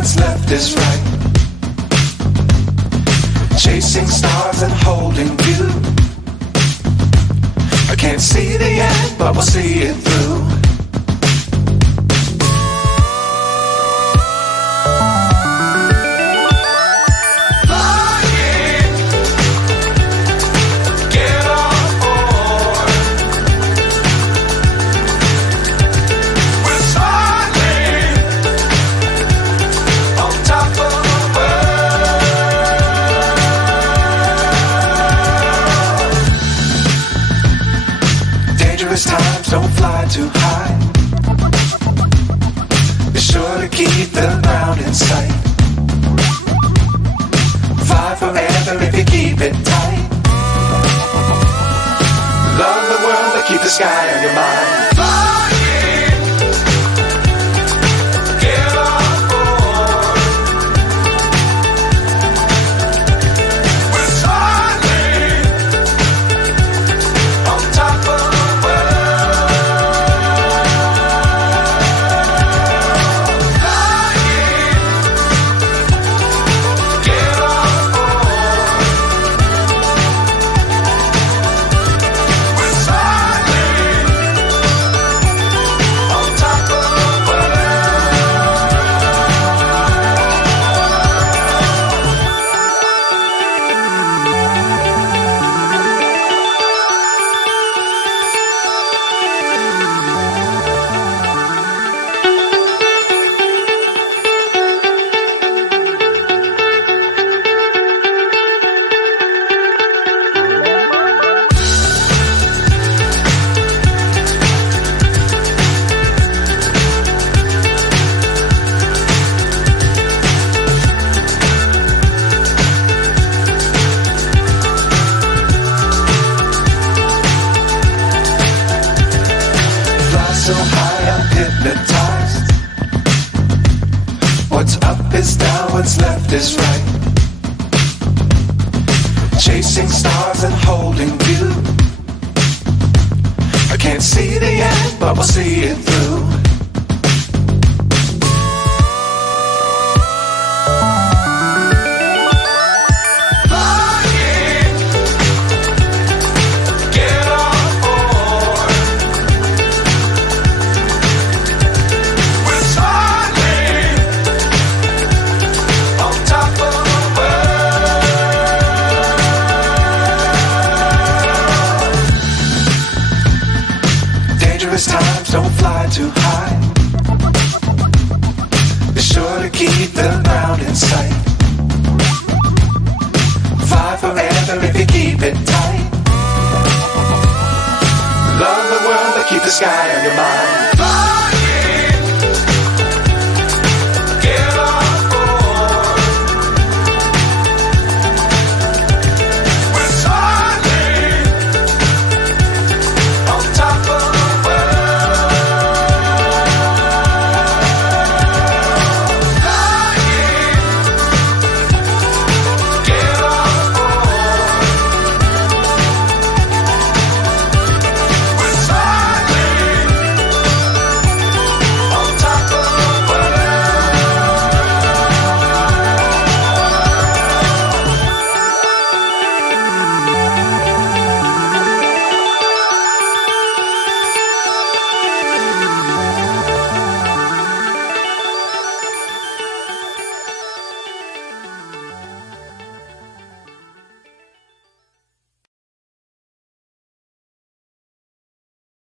what's left is right. Chasing stars and holding you. I can't see the end, but we'll see it through. Times don't fly too high. Be sure to keep the ground in sight. Fly forever if you keep it tight. Love the world but keep the sky on your mind. So high I'm hypnotized. What's up is down, what's left is right. Chasing stars and holding you. I can't see the end, but we'll see it through. Times don't fly too high. Be sure to keep the ground in sight. Fly forever if you keep it tight. Love the world but keep the sky on your mind.